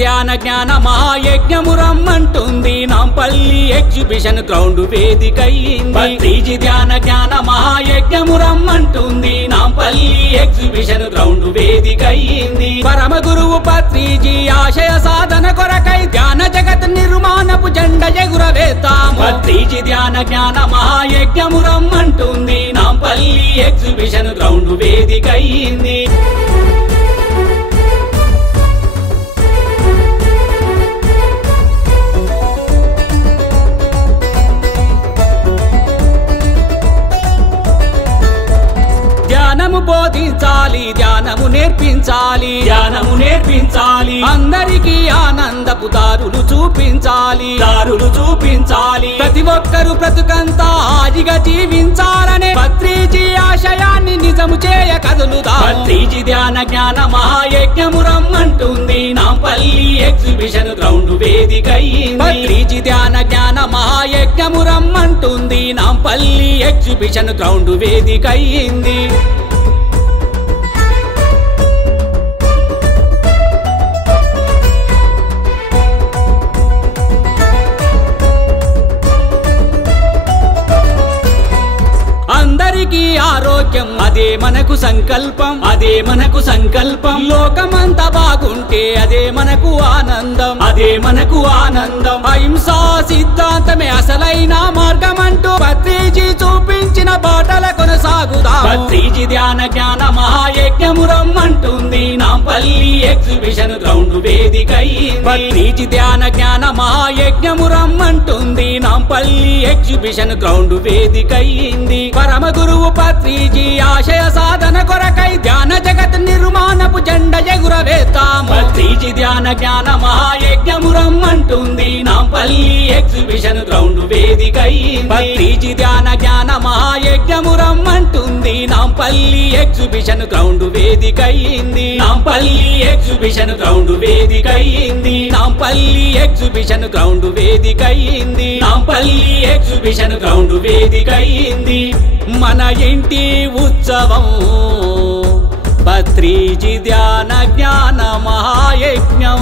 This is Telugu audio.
ధ్యాన జ్ఞాన మహాయజ్ఞము రమ్మంటుంది నాంపల్లి ఎగ్జిబిషన్ గ్రౌండ్ వేదికయింది పత్రిజీ ధ్యాన జ్ఞాన మహాయజ్ఞము రమ్మంటుంది నాంపల్లి ఎగ్జిబిషన్ గ్రౌండ్ వేదికయింది పరమ గురువు పత్రిజీ ఆశయ సాధన కొరకై ధ్యాన జగత్ నిర్మాణపు జెండ ఎగురవేస్తాము పత్రిజీ ధ్యాన జ్ఞాన మహాయజ్ఞము రమ్మంటుంది నాంపల్లి ఎగ్జిబిషన్ గ్రౌండ్ వేదికయింది ధ్యానము బోధించాలి ధ్యానము నేర్పించాలి అందరికీ ఆనందపు దారులు చూపించాలి ప్రతి ఒక్కరు బ్రతుకంతా హాయిగా జీవించాలనే పత్రిజీ ఆశయాన్ని నిజము చేయ కదులుదాం పత్రిజీ ధ్యాన జ్ఞాన మహాయజ్ఞము రమ్మంటుంది నాంపల్లి ఎగ్జిబిషన్ గ్రౌండ్ వేదికయింది పత్రిజీ ధ్యాన జ్ఞాన మహాయజ్ఞము రమ్మంటుంది నాంపల్లి ఎగ్జిబిషన్ గ్రౌండ్ వేదికయింది అందరికీ ఆరోగ్యం అదే మనకు సంకల్పం లోకమంతా బాగుంటే అదే మనకు ఆనందం అహింసా సిద్ధాంతమే అసలైన మార్గం అంటూ పత్రిజీ చూపించిన బాటల కొనసాగుదాం పత్రిజీ ధ్యాన జ్ఞాన మహాయజ్ఞము రమ్మంటుంది నాంపల్లి ఎగ్జిబిషన్ గ్రౌండ్ వేదికయింది పత్రిజీ ధ్యాన జ్ఞాన మహాయజ్ఞము రమ్మంటుంది నాంపల్లి ఎగ్జిబిషన్ గ్రౌండ్ వేదికయింది పరమ గురువు పత్రిజీ ఆశయ సాధన కొరకై ధ్యాన జగత్ నిర్మాణపు జెండ ఎగురవేస్తాము పత్రిజీ ధ్యాన జ్ఞాన మహాయజ్ఞము రమ్మంటుంది నాంపల్లి ఎగ్జిబిషన్ గ్రౌండ్ వేదికయింది పత్రిజీ ధ్యాన జ్ఞాన మహాయజ్ఞము రమ్మంటుంది నాంపల్లి ఎగ్జిబిషన్ గ్రౌండ్ వేదికయింది నాంపల్లి ఎగ్జిబిషన్ గ్రౌండ్ వేదికయింది నాంపల్లి ఎగ్జిబిషన్ గ్రౌండ్ వేదికయింది నాంపల్లి ఎగ్జిబిషన్ గ్రౌండ్ వేదికయింది మన ఇంటి ఉత్సవం పత్రిజీ ధ్యాన జ్ఞాన మహాయజ్ఞం